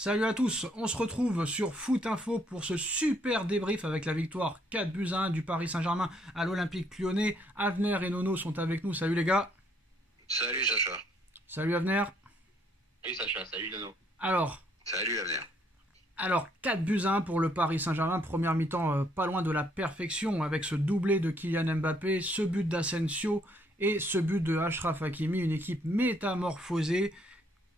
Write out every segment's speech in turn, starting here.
Salut à tous, on se retrouve sur Foot Info pour ce super débrief avec la victoire 4-1 du Paris Saint-Germain à l'Olympique Lyonnais. Avner et Nono sont avec nous, salut les gars. Salut Sacha. Salut Avner. Salut Sacha, salut Nono. Alors, Salut Avner. 4-1 pour le Paris Saint-Germain, première mi-temps pas loin de la perfection avec ce doublé de Kylian Mbappé, ce but d'Asensio et ce but de Achraf Hakimi, une équipe métamorphosée.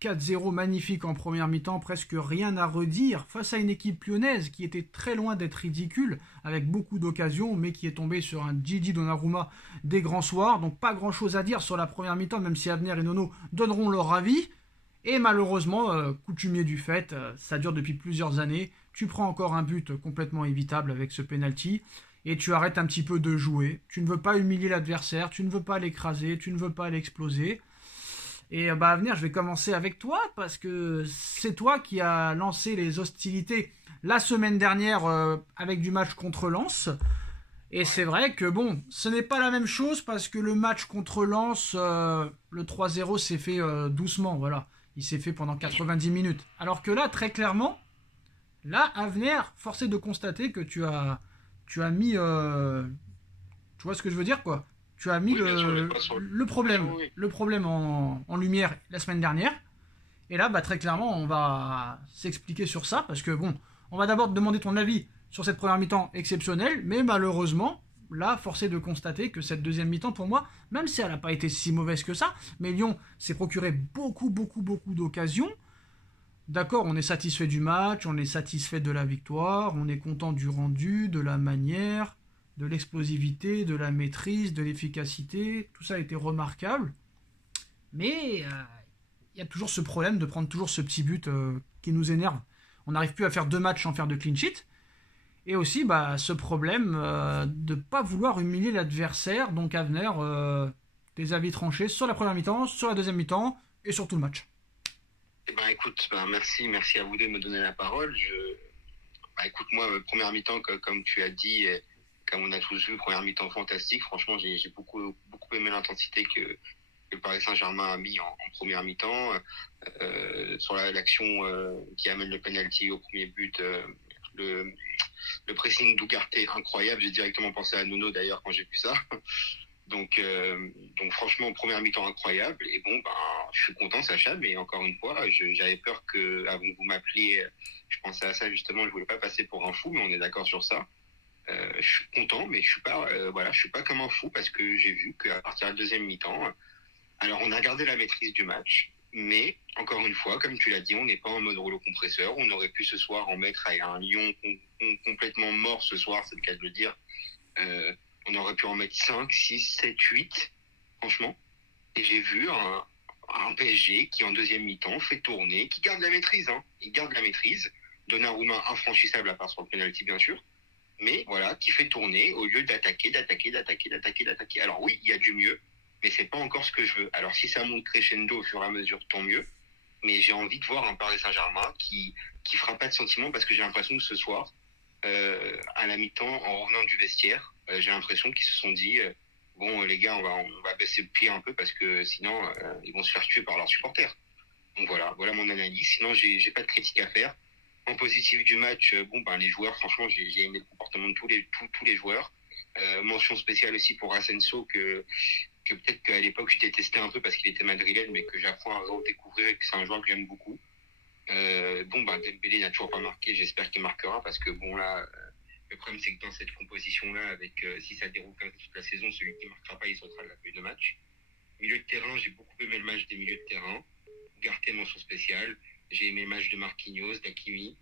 4-0 magnifique en première mi-temps, presque rien à redire face à une équipe lyonnaise qui était très loin d'être ridicule, avec beaucoup d'occasions, mais qui est tombée sur un Gigi Donnarumma des grands soirs. Donc pas grand-chose à dire sur la première mi-temps, même si Avner et Nono donneront leur avis. Et malheureusement, coutumier du fait, ça dure depuis plusieurs années. Tu prends encore un but complètement évitable avec ce penalty, et tu arrêtes un petit peu de jouer. Tu ne veux pas humilier l'adversaire, tu ne veux pas l'écraser, tu ne veux pas l'exploser. Et à venir, je vais commencer avec toi, parce que c'est toi qui as lancé les hostilités la semaine dernière avec du match contre Lens. Et c'est vrai que bon, ce n'est pas la même chose, parce que le match contre Lens, le 3-0 s'est fait doucement, voilà. Il s'est fait pendant 90 minutes. Alors que là, très clairement, là, à venir, force est de constater que tu as mis... tu vois ce que je veux dire, quoi? Tu as mis Oui, bien sûr, le problème, oui. le problème en lumière la semaine dernière. Et là, très clairement, on va s'expliquer sur ça. Parce que bon, on va d'abord te demander ton avis sur cette première mi-temps exceptionnelle. Mais malheureusement, là, force est de constater que cette deuxième mi-temps, pour moi, même si elle n'a pas été si mauvaise que ça, mais Lyon s'est procuré beaucoup d'occasions. D'accord, on est satisfait du match, on est satisfait de la victoire, on est content du rendu, de la manière, de l'explosivité, de la maîtrise, de l'efficacité. Tout ça a été remarquable. Mais il y a toujours ce problème de prendre toujours ce petit but qui nous énerve. On n'arrive plus à faire 2 matchs sans faire de clean sheet. Et aussi ce problème de ne pas vouloir humilier l'adversaire. Donc à venir, des avis tranchés sur la première mi-temps, sur la deuxième mi-temps et sur tout le match. Eh ben écoute, merci à vous deux de me donner la parole. Écoute, moi, première mi-temps, comme tu as dit, comme on a tous vu, première mi-temps fantastique. Franchement, j'ai beaucoup aimé l'intensité que le Paris Saint-Germain a mis en première mi-temps. Sur l'action qui amène le penalty au premier but, le pressing d'Ougarté incroyable. J'ai directement pensé à Nono d'ailleurs quand j'ai vu ça. Donc franchement, première mi-temps incroyable. Et bon, je suis content, Sacha, mais encore une fois, j'avais peur que, avant que vous m'appeliez, je pensais à ça justement. Je voulais pas passer pour un fou, mais on est d'accord sur ça. Je suis content, mais je suis pas comme un fou, parce que j'ai vu qu'à partir de la deuxième mi-temps, alors on a gardé la maîtrise du match, mais encore une fois, comme tu l'as dit, on n'est pas en mode rouleau compresseur. On aurait pu ce soir en mettre à un Lyon complètement mort ce soir, c'est le cas de le dire. On aurait pu en mettre 5, 6, 7, 8, franchement. Et j'ai vu un PSG qui, en deuxième mi-temps, fait tourner, qui garde la maîtrise. Il garde la maîtrise. Donnarumma infranchissable, à part sur le penalty, bien sûr. Mais voilà, qui fait tourner au lieu d'attaquer. Alors oui, il y a du mieux, mais c'est pas encore ce que je veux. Alors si ça monte crescendo au fur et à mesure, tant mieux. Mais j'ai envie de voir un Paris Saint-Germain qui fera pas de sentiment, parce que j'ai l'impression que ce soir, à la mi-temps, en revenant du vestiaire, j'ai l'impression qu'ils se sont dit bon les gars, on va baisser le pied un peu, parce que sinon ils vont se faire tuer par leurs supporters. Donc voilà mon analyse. Sinon j'ai pas de critique à faire. En positif du match, les joueurs, franchement, j'ai aimé le comportement de tous les joueurs. Mention spéciale aussi pour Asensio, que peut-être qu'à l'époque je détestais un peu parce qu'il était madrilène, mais que j'apprends à redécouvrir, et que c'est un joueur que j'aime beaucoup. Dembélé n'a toujours pas marqué, j'espère qu'il marquera, parce que le problème c'est que dans cette composition-là, avec si ça déroule comme toute la saison, celui qui ne marquera pas, il sautera de la feuille de match. Milieu de terrain, j'ai beaucoup aimé le match des milieux de terrain. Garté, mention spéciale. J'ai aimé le match de Marquinhos, d'Hakimi,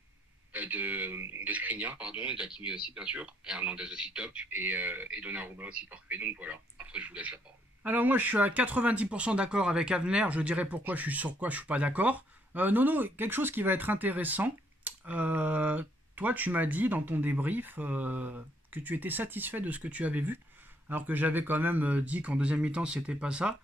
de Skriniar, et d'Hakimi aussi, bien sûr. Hernandez aussi top, et Donnarumma aussi parfait. Donc voilà, après je vous laisse la parole. Alors moi, je suis à 90% d'accord avec Avner. Je dirais sur quoi je suis pas d'accord. Nono, quelque chose qui va être intéressant. Toi, tu m'as dit dans ton débrief que tu étais satisfait de ce que tu avais vu, alors que j'avais quand même dit qu'en deuxième mi-temps, c'était pas ça.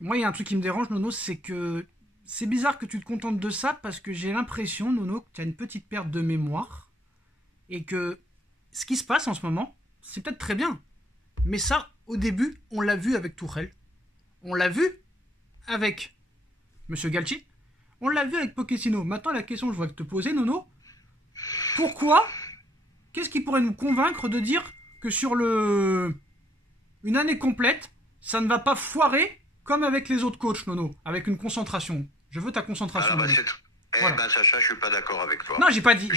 Moi, il y a un truc qui me dérange, Nono, c'est que c'est bizarre que tu te contentes de ça, parce que j'ai l'impression, Nono, que tu as une petite perte de mémoire, et que ce qui se passe en ce moment, c'est peut-être très bien. Mais ça, au début, on l'a vu avec Tourelle. On l'a vu avec Monsieur Galtier. On l'a vu avec Pochettino. Maintenant, la question que je vois te poser, Nono, pourquoi? Qu'est-ce qui pourrait nous convaincre de dire que sur une année complète, ça ne va pas foirer comme avec les autres coachs, Nono, avec une concentration. Je veux ta concentration. Voilà. Sacha, je suis pas d'accord avec toi. Non, j'ai pas dit.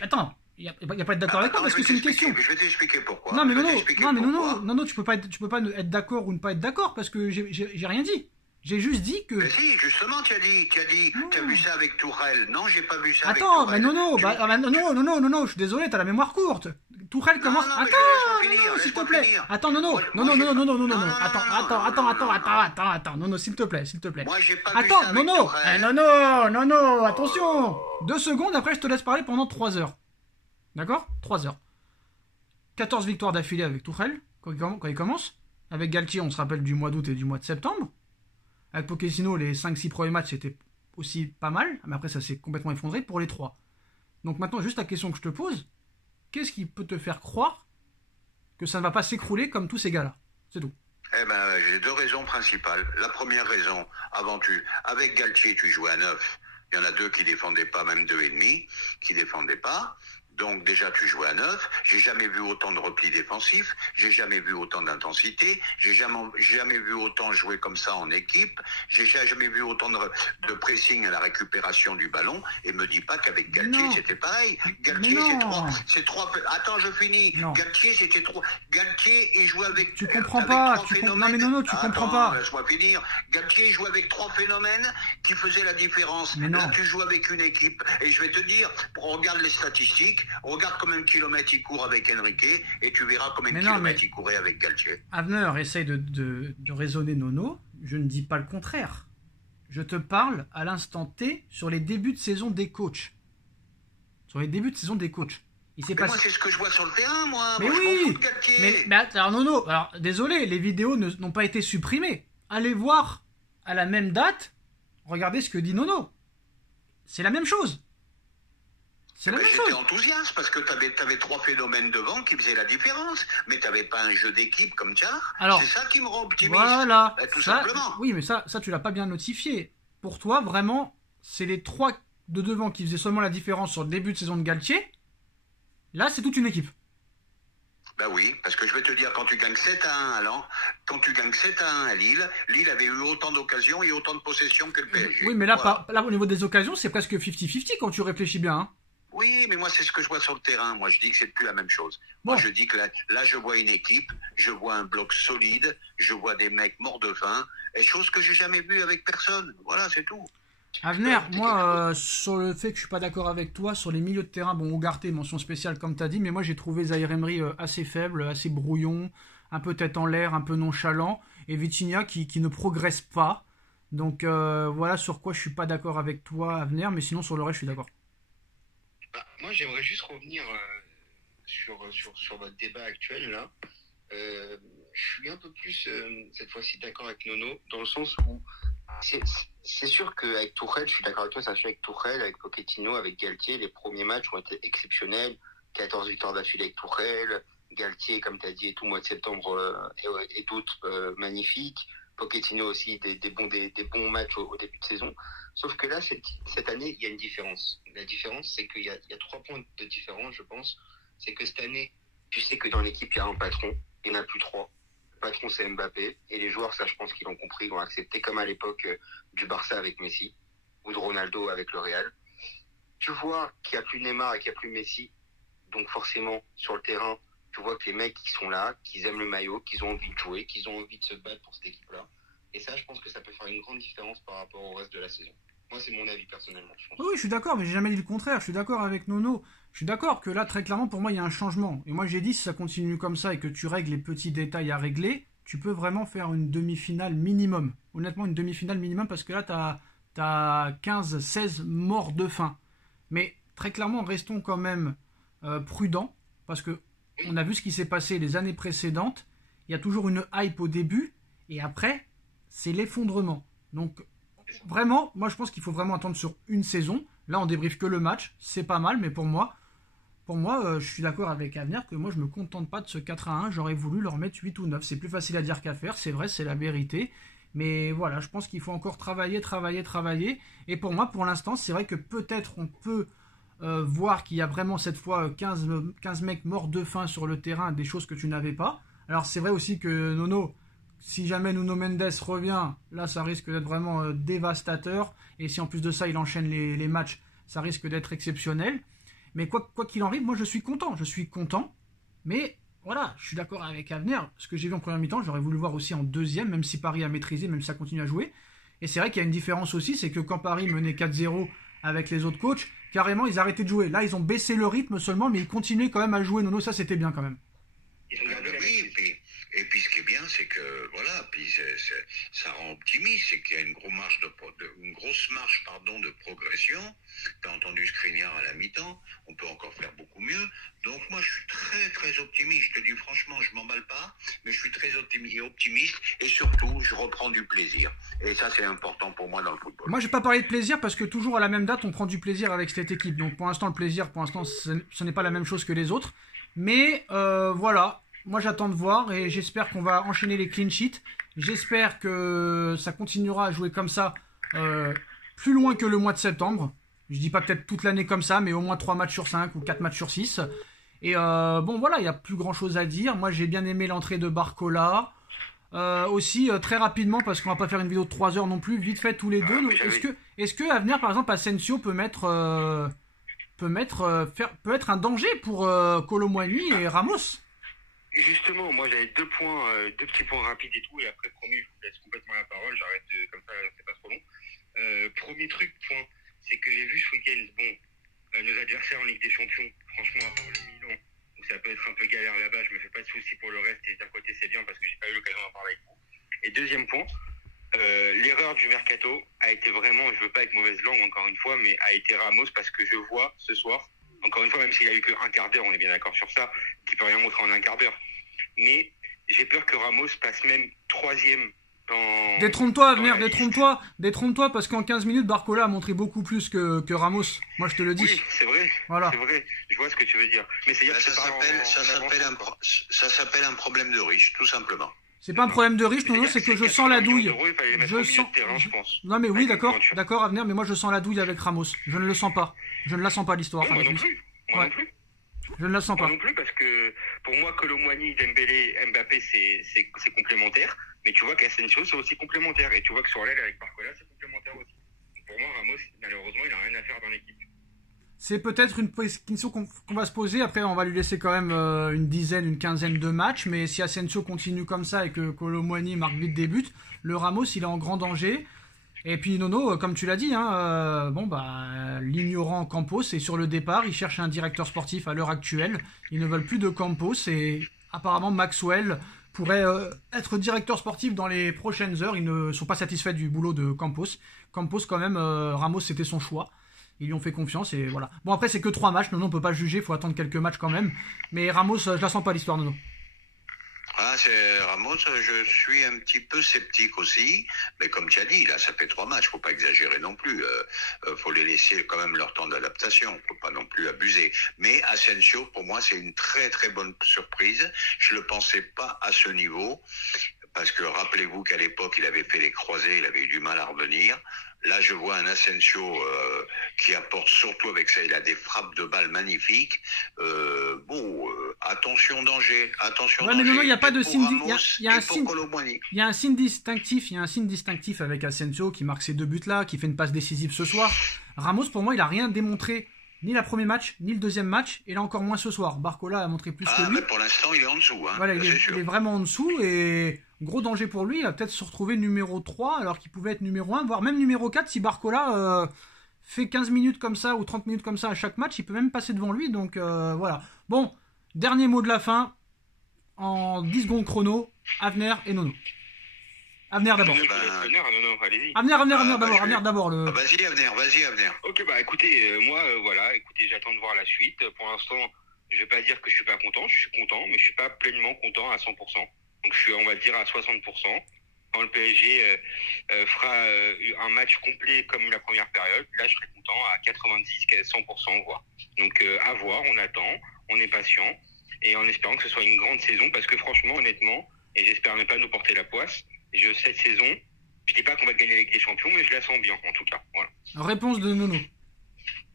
Attends, il n'y a pas être d'accord avec toi parce que c'est une question. Je vais t'expliquer pourquoi. Non, mais Nono, tu peux pas être d'accord ou ne pas être d'accord parce que j'ai rien dit. J'ai juste dit que... Mais si, justement, tu as vu ça avec Tourelle. Non, j'ai pas vu ça avec Tourelle. Attends, mais non, je suis désolé, t'as la mémoire courte. Tourelle commence... Attends, s'il te plaît. Attends, non, s'il te plaît. Moi, j'ai pas vu ça avec Tourelle. Non, attention. 2 secondes, après je te laisse parler pendant 3 heures. D'accord? 3 heures. 14 victoires d'affilée avec Tourelle, quand il commence. Avec Galtier, on se rappelle du mois d'août et du mois de septembre. Avec Pochettino, les 5-6 premiers matchs, c'était aussi pas mal. Mais après, ça s'est complètement effondré pour les 3. Donc maintenant, juste la question que je te pose. Qu'est-ce qui peut te faire croire que ça ne va pas s'écrouler comme tous ces gars-là? C'est tout. J'ai 2 raisons principales. La première raison, avec Galtier, tu jouais à 9. Il y en a 2 qui défendaient pas, même 2,5, qui défendaient pas. Donc déjà tu jouais à 9, j'ai jamais vu autant de replis défensifs, j'ai jamais vu autant d'intensité, j'ai jamais vu autant jouer comme ça en équipe, j'ai jamais vu autant de pressing à la récupération du ballon, et me dis pas qu'avec Galtier c'était pareil. Galtier c'est 3 attends, je finis. Non. Galtier c'était 3. Galtier il jouait avec tu comprends pas, non mais non, tu comprends pas. Laisse-moi finir. Galtier il jouait avec 3 phénomènes qui faisaient la différence. Là tu joues avec une équipe et je vais te dire, regarde les statistiques. Regarde combien de kilomètres il court avec Enrique et tu verras combien de kilomètres il courait avec Galtier. Avner essaye de raisonner Nono. Je ne dis pas le contraire. Je te parle à l'instant T sur les débuts de saison des coachs. Moi, c'est ce que je vois sur le terrain, moi. Mais moi, oui. je m'en fous de Galtier. Mais alors Nono, désolé, les vidéos n'ont pas été supprimées. Allez voir à la même date. Regardez ce que dit Nono. C'est la même chose. J'étais enthousiaste parce que tu avais 3 phénomènes devant qui faisaient la différence, mais tu n'avais pas un jeu d'équipe comme ça. C'est ça qui me rend optimiste. Voilà. Tout simplement. Oui, mais ça tu l'as pas bien notifié. Pour toi, vraiment, c'est les 3 de devant qui faisaient seulement la différence sur le début de saison de Galtier. Là, c'est toute une équipe. Ben oui, parce que je vais te dire, quand tu gagnes 7-1 quand tu gagnes 7-1 à Lille avait eu autant d'occasions et autant de possessions que le PSG. Oui, mais là, là au niveau des occasions, c'est presque 50-50 quand tu réfléchis bien. Hein. Oui, mais moi, c'est ce que je vois sur le terrain. Moi, je dis que c'est plus la même chose. Moi, je dis que là, je vois une équipe, je vois un bloc solide, je vois des mecs morts de faim, et chose que j'ai jamais vue avec personne. Voilà, c'est tout. Avner, moi, sur le fait que je suis pas d'accord avec toi, sur les milieux de terrain, bon, Ougarté, mention spéciale, comme tu as dit, mais moi, j'ai trouvé Zaïre Emery assez faible, assez brouillon, un peu tête en l'air, un peu nonchalant, et Vitinha qui ne progresse pas. Donc, voilà sur quoi je suis pas d'accord avec toi, Avner, mais sinon, sur le reste, je suis d'accord. Moi, j'aimerais juste revenir sur votre débat actuel, là. Je suis un peu plus, cette fois-ci, d'accord avec Nono, dans le sens où c'est sûr qu'avec Tourelle, je suis d'accord avec toi, c'est sûr avec Tourelle, avec Pochettino, avec Galtier, les premiers matchs ont été exceptionnels. 14 victoires d'affilée avec Tourelle, Galtier, comme tu as dit, et tout, mois de septembre, et d'autres magnifiques. Pochettino aussi, des bons matchs au début de saison. Sauf que là, cette année, il y a une différence. La différence, c'est qu'il y a 3 points de différence, je pense. C'est que cette année, tu sais que dans l'équipe, il y a un patron. Il n'y en a plus 3. Le patron, c'est Mbappé. Et les joueurs, ça, je pense qu'ils l'ont compris, ils l'ont accepté, comme à l'époque du Barça avec Messi ou de Ronaldo avec le Real. Tu vois qu'il n'y a plus Neymar et qu'il n'y a plus Messi. Donc forcément, sur le terrain, tu vois que les mecs qui sont là, qu'ils aiment le maillot, qu'ils ont envie de jouer, qu'ils ont envie de se battre pour cette équipe-là. Et ça, je pense que ça peut faire une grande différence par rapport au reste de la saison. Moi, c'est mon avis personnellement, je pense. Oui, je suis d'accord, mais j'ai jamais dit le contraire. Je suis d'accord avec Nono. Je suis d'accord que là, très clairement, pour moi, il y a un changement. Et moi, j'ai dit, si ça continue comme ça et que tu règles les petits détails à régler, tu peux vraiment faire une demi-finale minimum. Honnêtement, une demi-finale minimum, parce que là, t'as 15-16 morts de faim. Mais très clairement, restons quand même prudents, parce que on a vu ce qui s'est passé les années précédentes. Il y a toujours une hype au début, et après, c'est l'effondrement. Donc, vraiment, moi je pense qu'il faut vraiment attendre sur une saison. Là, on débriefe que le match, c'est pas mal, mais pour moi, je suis d'accord avec Avenir que moi je me contente pas de ce 4-1. J'aurais voulu leur mettre 8 ou 9. C'est plus facile à dire qu'à faire, c'est vrai, c'est la vérité. Mais voilà, je pense qu'il faut encore travailler. Et pour moi, pour l'instant, c'est vrai que peut-être on peut voir qu'il y a vraiment cette fois 15 mecs morts de faim sur le terrain, des choses que tu n'avais pas. Alors c'est vrai aussi que Nono, si jamais Nuno Mendes revient, là ça risque d'être vraiment dévastateur. Et si en plus de ça il enchaîne les matchs, ça risque d'être exceptionnel. Mais quoi qu'il en arrive, moi je suis content. Mais voilà, je suis d'accord avec Avenir. Ce que j'ai vu en première mi-temps, j'aurais voulu voir aussi en deuxième, même si Paris a maîtrisé, même si ça continue à jouer. Et c'est vrai qu'il y a une différence aussi, c'est que quand Paris menait 4-0 avec les autres coachs, carrément ils arrêtaient de jouer. Là ils ont baissé le rythme seulement, mais ils continuaient quand même à jouer. Nono, ça c'était bien quand même. Oui, et puis ce qui est bien, c'est que voilà, puis ça rend optimiste, c'est qu'il y a une grosse marge de progression. T'as entendu Skriniar à la mi-temps, on peut encore faire beaucoup mieux. Donc moi je suis très très optimiste, je te dis franchement, je m'emballe pas, mais je suis très optimiste et surtout je reprends du plaisir. Et ça c'est important pour moi dans le football. Moi je vais pas parler de plaisir parce que toujours à la même date on prend du plaisir avec cette équipe. Donc pour l'instant le plaisir, ce n'est pas la même chose que les autres. Mais voilà. Moi j'attends de voir et j'espère qu'on va enchaîner les clean sheets. J'espère que ça continuera à jouer comme ça plus loin que le mois de septembre. Je dis pas peut-être toute l'année comme ça, mais au moins 3 matchs sur 5 ou 4 matchs sur 6. Et bon voilà, il n'y a plus grand chose à dire. Moi j'ai bien aimé l'entrée de Barcola. Aussi très rapidement, parce qu'on va pas faire une vidéo de 3 heures non plus, vite fait tous les deux. Est-ce que à venir par exemple Asensio peut être un danger pour Kolo Muani et Ramos? Justement, moi j'avais deux petits points rapides et tout, et après promis, je vous laisse complètement la parole, j'arrête comme ça, c'est pas trop long. Premier point, c'est que j'ai vu ce week-end, nos adversaires en Ligue des Champions, franchement, à part le Milan, où ça peut être un peu galère là-bas, je me fais pas de soucis pour le reste, et d'un côté c'est bien parce que j'ai pas eu l'occasion d'en parler avec vous. Et deuxième point, l'erreur du mercato a été vraiment, je veux pas être mauvaise langue encore une fois, mais a été Ramos, parce que je vois ce soir, encore une fois, même s'il a eu qu'un quart d'heure, on est bien d'accord sur ça, qui peut rien montrer en un quart d'heure. Mais j'ai peur que Ramos passe même troisième dans... Détrompe-toi, Avenir, détrompe-toi, parce qu'en 15 minutes, Barcola a montré beaucoup plus que Ramos. Moi, je te le dis. Oui, c'est vrai. Voilà. C'est vrai. Je vois ce que tu veux dire. Mais c'est ça s'appelle un problème de riche, tout simplement. C'est pas un problème de riche, non, c'est que je sens la douille. Non mais oui, d'accord, Avenir, mais moi je sens la douille avec Ramos. Je ne le sens pas. Je ne la sens pas l'histoire. Moi non plus. Je ne la sens pas. Moi non plus, parce que pour moi, Kolo Muani, Dembélé, Mbappé, c'est complémentaire. Mais tu vois qu'Asensio, c'est aussi complémentaire. Et tu vois que sur l'aile avec Barcola, c'est complémentaire aussi. Pour moi, Ramos, malheureusement, il n'a rien à faire dans l'équipe. C'est peut-être une question qu'on va se poser. Après, on va lui laisser quand même une quinzaine de matchs. Mais si Asensio continue comme ça et que Kolo Muani marque vite des buts, le Ramos, il est en grand danger. Et puis Nono, comme tu l'as dit, l'ignorant Campos est sur le départ. Il cherche un directeur sportif à l'heure actuelle. Ils ne veulent plus de Campos. Et apparemment, Maxwell pourrait être directeur sportif dans les prochaines heures. Ils ne sont pas satisfaits du boulot de Campos. Campos, quand même, Ramos, c'était son choix. Ils lui ont fait confiance et voilà. Bon, après, c'est que 3 matchs. Nono, on peut pas juger. Il faut attendre quelques matchs quand même. Mais Ramos, je la sens pas l'histoire, Nono. Ah, c'est Ramos, je suis un petit peu sceptique aussi. Mais comme tu as dit, là, ça fait 3 matchs. Faut pas exagérer non plus. Faut les laisser quand même leur temps d'adaptation. Faut pas non plus abuser. Mais Asensio, pour moi, c'est une très très bonne surprise. Je le pensais pas à ce niveau. Parce que rappelez-vous qu'à l'époque, il avait fait les croisés, il avait eu du mal à revenir. Là, je vois un Asensio qui apporte surtout avec ça. Il a des frappes de balles magnifiques. Attention danger, attention danger. Mais non, il n'y a pas de signe. Il y a un signe distinctif. Il y a un signe distinctif avec Asensio qui marque ces 2 buts-là, qui fait une passe décisive ce soir. Ramos, pour moi, il a rien démontré. Ni le premier match, ni le deuxième match, et là encore moins ce soir. Barcola a montré plus que lui. Mais pour l'instant, il est en dessous. Voilà, il est vraiment en dessous, et gros danger pour lui. Il va peut-être se retrouver numéro 3, alors qu'il pouvait être numéro 1, voire même numéro 4. Si Barcola fait 15 minutes comme ça, ou 30 minutes comme ça à chaque match, il peut même passer devant lui. Donc voilà. Bon, dernier mot de la fin. En 10 secondes chrono, Avenir et Nono. Avenir d'abord. Avenir d'abord. Vas-y, Avenir. Ok, écoutez, écoutez, j'attends de voir la suite. Pour l'instant, je vais pas dire que je suis pas content, je suis content, mais je suis pas pleinement content à 100%. Donc je suis, on va dire, à 60%. Quand le PSG fera un match complet comme la première période, là je serai content à 90-100%, voire. Donc à voir, on attend, on est patient, et en espérant que ce soit une grande saison, parce que franchement, honnêtement, et j'espère ne pas nous porter la poisse, cette saison, Je dis pas qu'on va gagner avec des champions, mais je la sens bien, en tout cas. Voilà. Réponse de Nono.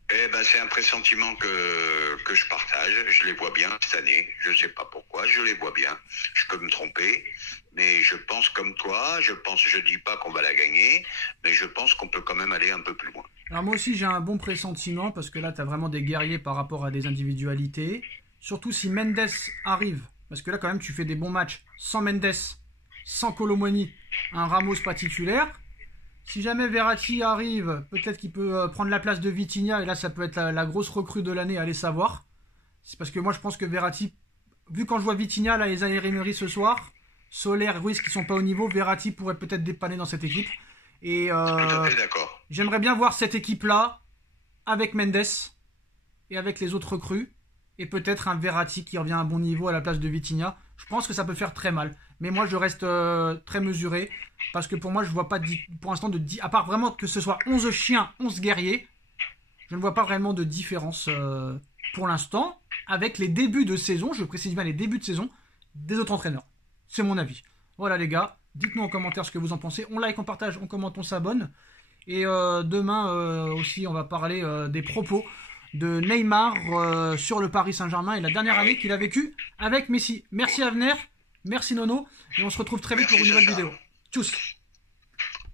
Eh ben, c'est un pressentiment que je partage. Je les vois bien cette année. Je sais pas pourquoi, je les vois bien. Je peux me tromper, mais je pense comme toi. Je dis pas qu'on va la gagner, mais je pense qu'on peut quand même aller un peu plus loin. Alors moi aussi j'ai un bon pressentiment parce que là tu as vraiment des guerriers par rapport à des individualités. Surtout si Mendes arrive, parce que là quand même tu fais des bons matchs sans Mendes, sans Kolo Muani, un Ramos pas titulaire. Si jamais Verratti arrive, peut-être qu'il peut prendre la place de Vitinha et là ça peut être la grosse recrue de l'année, allez savoir. C'est parce que moi je pense que Verratti, vu quand je vois Vitinha, là les Emery ce soir, Soler, Ruiz qui sont pas au niveau, Verratti pourrait peut-être dépanner dans cette équipe. Et Tout à fait d'accord. j'aimerais bien voir cette équipe-là avec Mendes et avec les autres recrues et peut-être un Verratti qui revient à un bon niveau à la place de Vitinha. Je pense que ça peut faire très mal. Mais moi, je reste très mesuré parce que pour moi, je vois pas pour l'instant à part vraiment que ce soit 11 chiens, 11 guerriers, je ne vois pas vraiment de différence pour l'instant avec les débuts de saison, je précise bien les débuts de saison des autres entraîneurs. C'est mon avis. Voilà les gars, dites-nous en commentaire ce que vous en pensez. On like, on partage, on commente, on s'abonne. Et demain aussi, on va parler des propos de Neymar sur le Paris Saint-Germain et la dernière année qu'il a vécue avec Messi. Merci Avner, merci Nono, et on se retrouve très vite pour une nouvelle vidéo. Tchuss.